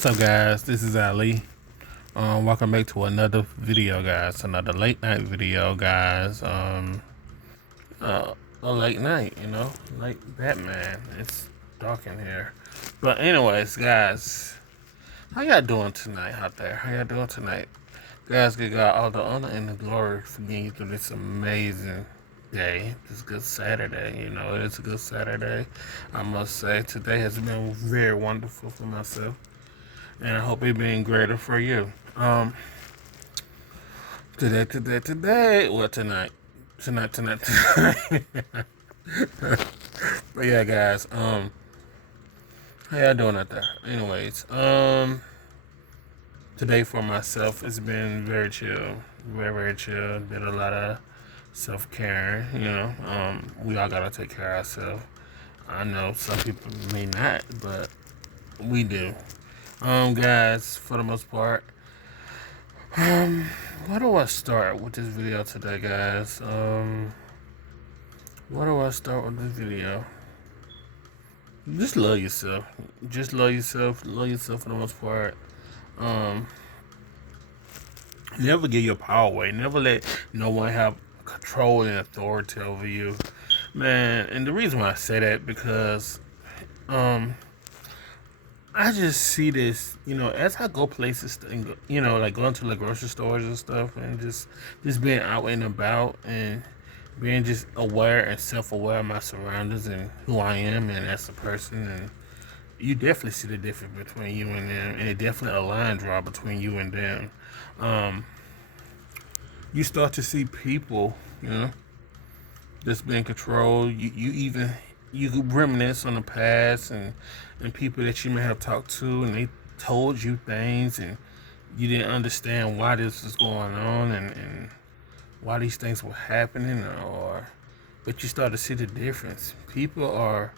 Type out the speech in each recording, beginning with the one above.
What's up, guys? This is Ali. Welcome back to another video, guys. Another late night video, guys. A late night, like Batman. It's dark in here, but anyways, guys, how y'all doing tonight out there? How y'all doing tonight, guys? Give God all the honor and the glory for getting you through this amazing day. This good Saturday, it's a good Saturday. I must say today has been very wonderful for myself, and I hope it been greater for you. Today. Well, tonight. But yeah, guys. How y'all doing out there? Anyways, today for myself, it's been very chill, very chill. Did a lot of self care. We all gotta take care of ourselves. I know some people may not, but we do. Guys, for the most part. Where do I start with this video today, guys? Where do I start with this video? Just love yourself. Just love yourself. Love yourself for the most part. Never give your power away. Never let no one have control and authority over you, man. And the reason why I say that because, I just see this, as I go places and like going to the grocery stores and stuff, and just being out and about and being just aware and self-aware of my surroundings and who I am and as a person. And you definitely see the difference between you and them, and it definitely a line draw between you and them. You start to see people, just being controlled. You reminisce on the past and people that you may have talked to, and they told you things, and you didn't understand why this was going on and why these things were happening, but you start to see the difference. People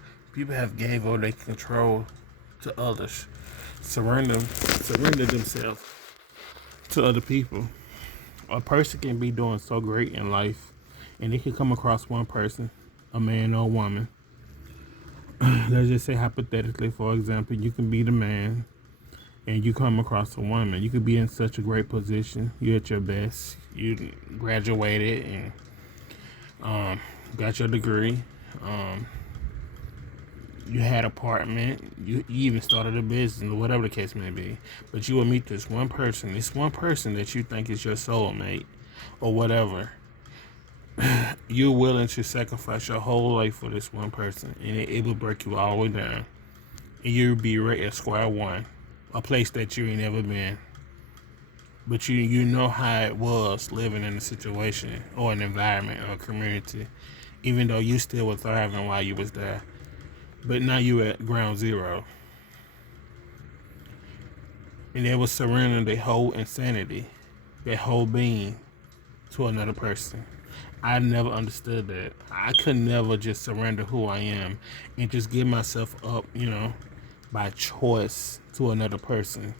have gave over their control to others, surrender themselves to other people. A person can be doing so great in life, and they can come across one person, a man or a woman. Let's just say hypothetically, for example, you can be the man and you come across a woman. You could be in such a great position. You're at your best. You graduated and got your degree. You had an apartment. You even started a business, or whatever the case may be. But you will meet this one person that you think is your soulmate or whatever. You're willing to sacrifice your whole life for this one person, and it will break you all the way down, and you'll be right at square one, a place that you ain't never been. But you know how it was living in a situation or an environment or a community, even though you still were thriving while you was there. But now you at ground zero, and they was surrendering their whole insanity, their whole being, to another person. I never understood that. I could never just surrender who I am and just give myself up, by choice to another person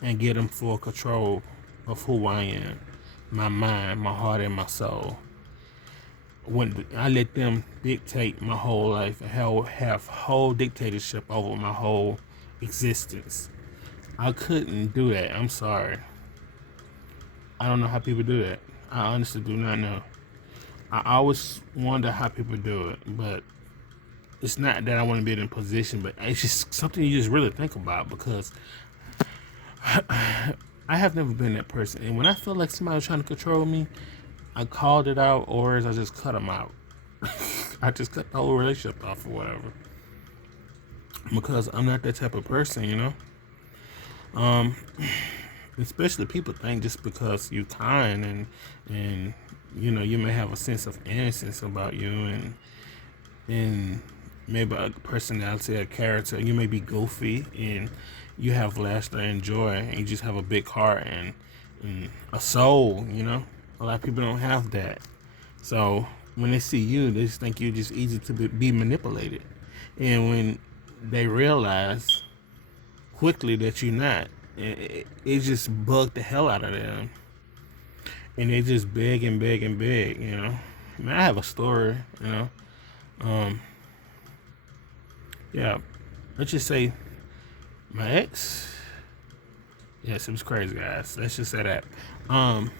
and get them full control of who I am, my mind, my heart, and my soul. When I let them dictate my whole life and have whole dictatorship over my whole existence, I couldn't do that. I'm sorry. I don't know how people do that. I honestly do not know. I always wonder how people do it, but it's not that I want to be in a position, but it's just something you just really think about, because I have never been that person. And when I feel like somebody was trying to control me, I called it out, or I just cut them out. I just cut the whole relationship off or whatever, because I'm not that type of person, Especially people think just because you're kind and you may have a sense of innocence about you and maybe a personality, a character. You may be goofy and you have laughter and joy, and you just have a big heart and a soul. A lot of people don't have that. So when they see you, they just think you're just easy to be manipulated. And when they realize quickly that you're not, it just bugged the hell out of them. And they just beg and beg and beg, I have a story, yeah. Let's just say my ex, Yes, it was crazy, guys. Let's just say that. Um,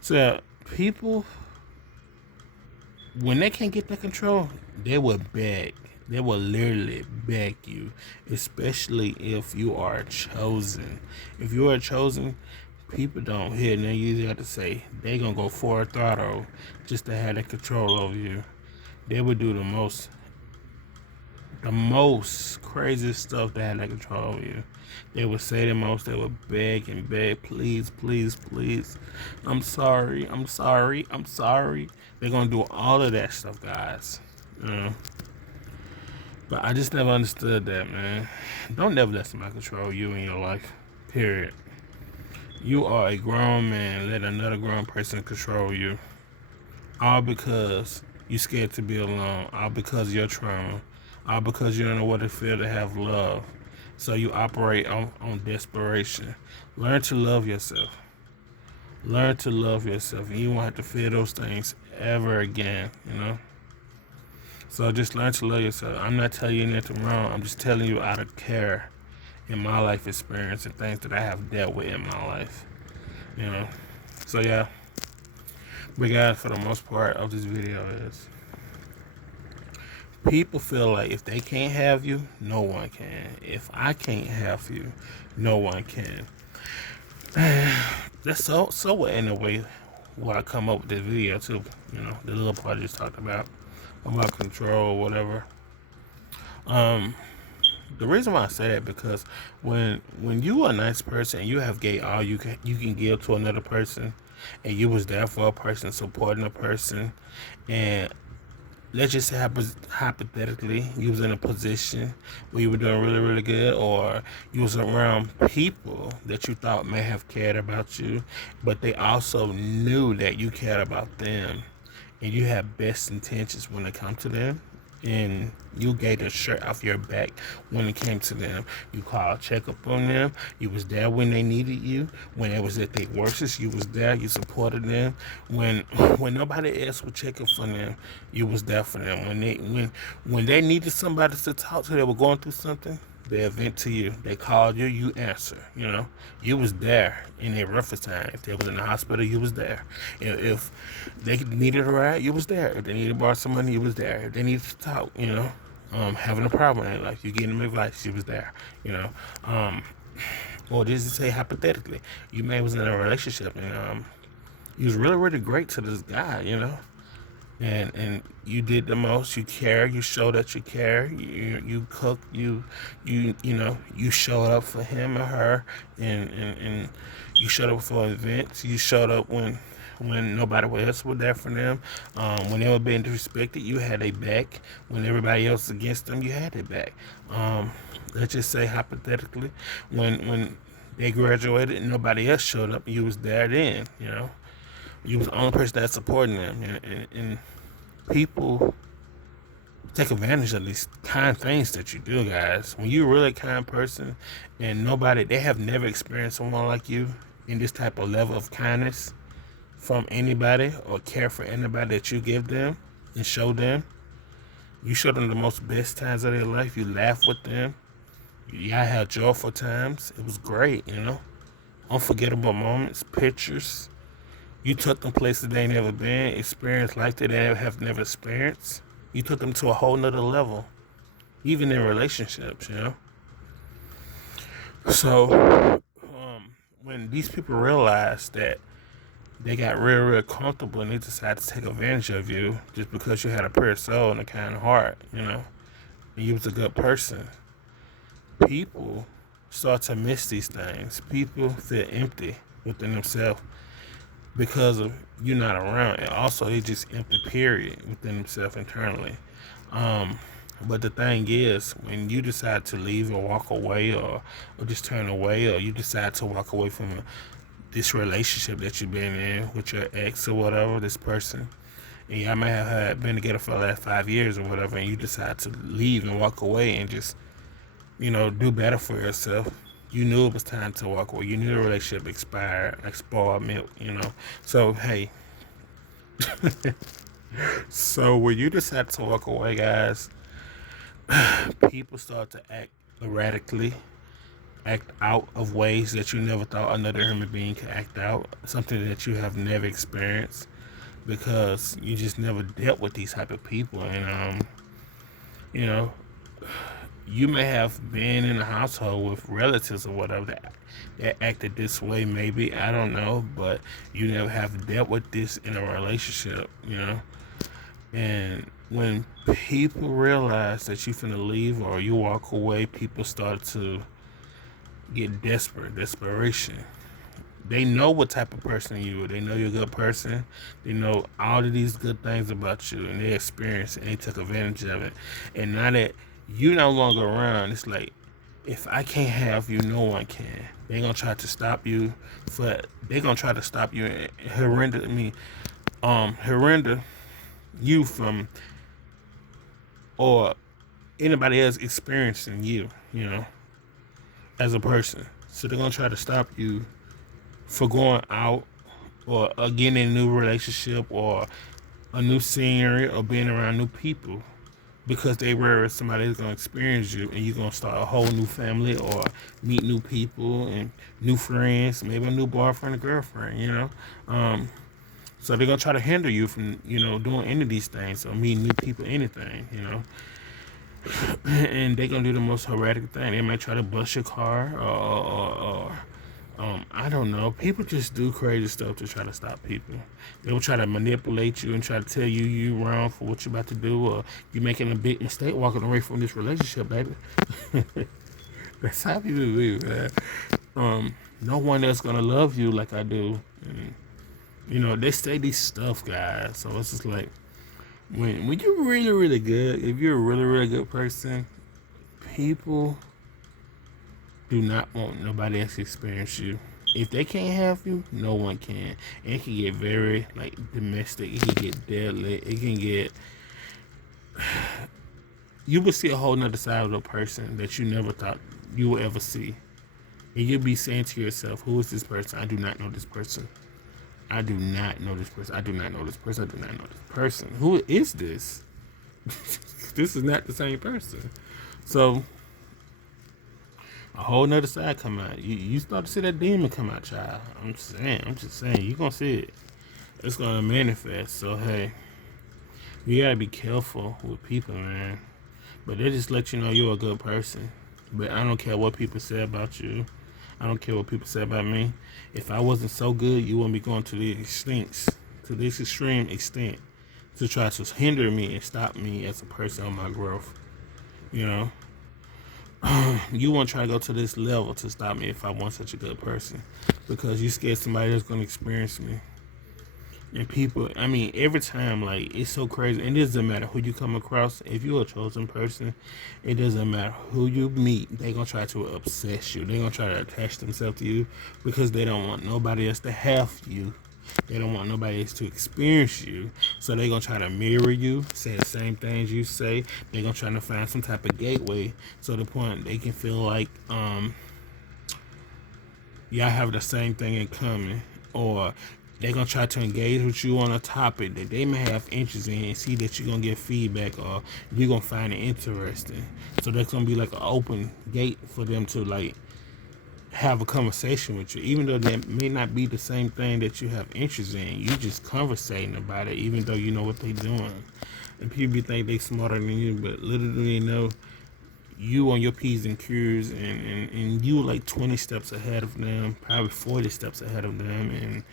so people, when they can't get that control, they will beg. They will literally beg you, especially if you are chosen. If you are chosen, people don't hear and they usually have to say they gonna go full throttle just to have that control over you. They would do the most craziest stuff to have that control over you. They would say the most, they would beg and beg, please, please, please. I'm sorry, I'm sorry, I'm sorry. They're gonna do all of that stuff, guys. You know? But I just never understood that, man. Don't never let somebody control you in your life. Period. You are a grown man. Let another grown person control you. All because you scared to be alone. All because of your trauma. All because you don't know what it feels to have love. So you operate on desperation. Learn to love yourself. Learn to love yourself. And you won't have to feel those things ever again, you know? So just learn to love yourself. I'm not telling you anything wrong. I'm just telling you out of care in my life experience and things that I have dealt with in my life, you know? So yeah. But guys, for the most part of this video is people feel like if they can't have you, no one can. If I can't have you, no one can. That's so what in a way why I come up with this video too. You know, the little part I just talked about control or whatever. The reason why I say that because when you are a nice person and you have gave all you can give to another person, and you was there for a person, supporting a person, and let's just say hypothetically you was in a position where you were doing really really good, or you was around people that you thought may have cared about you, but they also knew that you cared about them and you had best intentions when it comes to them, and you gave the shirt off your back when it came to them. You called, check up on them. You was there when they needed you. When it was at their worstest, you was there. You supported them. When nobody else would check up for them, you was there for them. When they needed somebody to talk to, they were going through something, they vent to you. They called you, you answer. You know, you was there in their roughest time. If they was in the hospital, you was there. If they needed a ride, you was there. If they needed to borrow some money, you was there. If they needed to talk, you know, having a problem in their life, you getting them advice, you was there. You know, or just to say hypothetically, you may was in a relationship and you was really really great to this guy, you know. And you did the most. You care. You show that you care. You cook. You know, you showed up for him or her, and you showed up for events. You showed up when nobody else was there for them. When they were being disrespected, you had their back. When everybody else was against them, you had their back. Let's just say hypothetically, when they graduated and nobody else showed up, you was there then. You know. You was the only person that's supporting them, and people take advantage of these kind things that you do, guys. When you're really a kind person, and they have never experienced someone like you in this type of level of kindness from anybody or care for anybody that you give them and show them. You show them the most best times of their life. You laugh with them. Y'all had joyful times. It was great, you know. Unforgettable moments, pictures. You took them places they ain't never been, experienced life that they have never experienced. You took them to a whole nother level, even in relationships, you know. So when these people realize that they got real comfortable and they decide to take advantage of you just because you had a pure soul and a kind heart, you know, and you was a good person, people start to miss these things. People feel empty within themselves because of you not around, and also they just empty period within themselves internally. But the thing is, when you decide to leave or walk away, or just turn away, or you decide to walk away from this relationship that you've been in with your ex or whatever, this person, and y'all may have been together for the last 5 years or whatever, and you decide to leave and walk away and just, you know, do better for yourself. You knew it was time to walk away. You knew the relationship expired, like spoiled milk, you know. So, hey. So, when you decide to walk away, guys, people start to act erratically. act out of ways that you never thought another human being could act out, something that you have never experienced because you just never dealt with these type of people. And you know, you may have been in a household with relatives or whatever that acted this way, maybe, I don't know, but you never have dealt with this in a relationship, and when people realize that you finna leave or you walk away, people start to get desperation. They know what type of person you are. They know you're a good person. They know all of these good things about you, and they experience it, and they took advantage of it. And now that you no longer around, it's like, if I can't have you, no one can. They're gonna try to stop you. They're gonna try to stop you and hinder you from or anybody else experiencing you, as a person. So they're gonna try to stop you for going out or getting in a new relationship or a new scenery or being around new people because they worry somebody is going to experience you and you're going to start a whole new family or meet new people and new friends, maybe a new boyfriend or girlfriend, so they're going to try to hinder you from, doing any of these things or meeting new people, anything. And they're going to do the most horrific thing. They might try to bust your car or I don't know. People just do crazy stuff to try to stop people. They'll try to manipulate you and try to tell you wrong for what you're about to do, or you're making a big mistake walking away from this relationship, baby. That's how people be, man. No one else gonna love you like I do. And, they say these stuff, guys. So it's just like when you're really, really good, if you're a really, really good person, people do not want nobody else to experience you. If they can't have you, no one can. And it can get very domestic. It can get deadly. It can get. You will see a whole nother side of a person that you never thought you would ever see. And you'll be saying to yourself, "Who is this person? I do not know this person. I do not know this person. I do not know this person. I do not know this person. Who is this? This is not the same person." So a whole nother side come out. You start to see that demon come out, child. I'm just saying, you gonna see it. It's gonna manifest. So hey, you gotta be careful with people, man. But they just let you know you're a good person. But I don't care what people say about you. I don't care what people say about me. If I wasn't so good, you wouldn't be going to this extreme extent to try to hinder me and stop me as a person on my growth. You won't try to go to this level to stop me if I want such a good person, because you scared somebody that's going to experience me. And people, every time, it's so crazy. And it doesn't matter who you come across. If you're a chosen person, it doesn't matter who you meet. They're going to try to obsess you. They're going to try to attach themselves to you because they don't want nobody else to have you. They don't want nobody else to experience you. So they're going to try to mirror you, say the same things you say. They're going to try to find some type of gateway so the point they can feel like y'all have the same thing in common. Or they're going to try to engage with you on a topic that they may have interest in and see that you're going to get feedback or you're going to find it interesting. So that's going to be like an open gate for them to have a conversation with you, even though that may not be the same thing that you have interest in. You just conversating about it, even though you know what they're doing. And people think they smarter than you, but little do they know you on your P's and Q's, and you 20 steps ahead of them, probably 40 steps ahead of them, and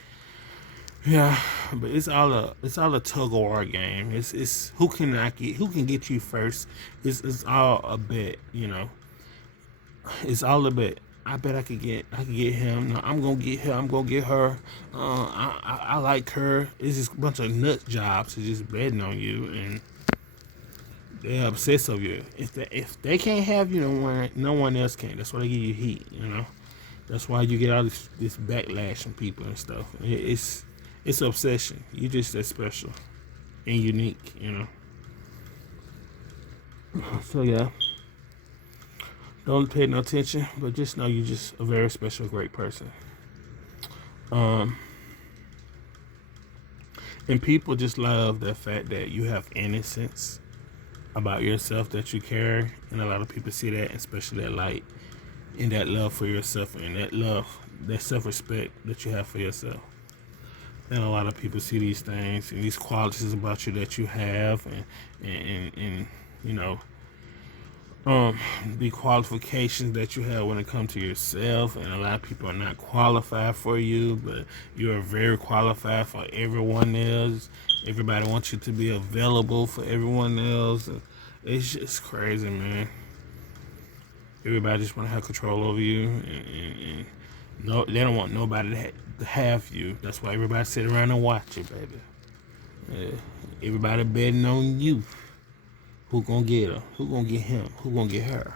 yeah. But it's all a tug of war game. It's who can get you first. It's all a bet, It's all a bet. I bet I could get him. No, I'm gonna get her. I'm gonna get her. I like her. It's just a bunch of nut jobs who's just betting on you, and they're obsessed of you. If they can't have you, no one else can. That's why they give you heat. That's why you get all this backlash from people and stuff. It's obsession. You just that special and unique. So yeah. Don't pay no attention, but just know you're just a very special, great person. And people just love the fact that you have innocence about yourself that you carry, and a lot of people see that, especially that light. and that love for yourself, and that love, that self-respect that you have for yourself. And a lot of people see these things and these qualities about you that you have, and you know, the qualifications that you have when it comes to yourself. And a lot of people are not qualified for you, but you are very qualified for everyone else. Everybody wants you to be available for everyone else. It's just crazy, man. Everybody just want to have control over you, and no, they don't want nobody to have you. That's why everybody sit around and watch it, baby. Everybody betting on you. Who gonna get her? Who gonna get him? Who gonna get her?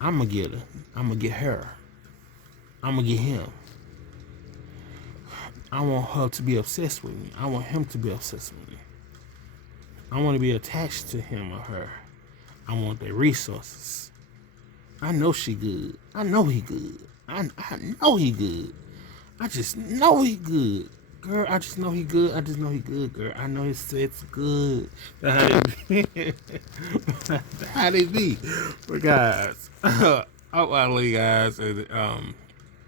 I'm gonna get her. I'm gonna get her. I'm gonna get him. I want her to be obsessed with me. I want him to be obsessed with me. I want to be attached to him or her. I want their resources. I know she good. I know he good. I know he good. I just know he good. Girl, I just know he good. I just know he good, girl. I know his set's good. That's how they be. That's how they be. But guys, I'll leave you guys. And,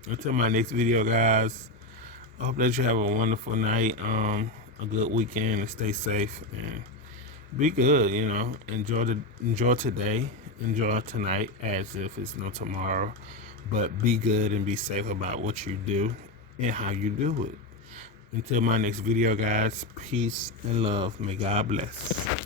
until my next video, guys. I hope that you have a wonderful night, a good weekend, and stay safe and be good. You know, enjoy today, enjoy tonight as if it's no tomorrow. But be good and be safe about what you do and how you do it. Until my next video, guys, peace and love. May God bless.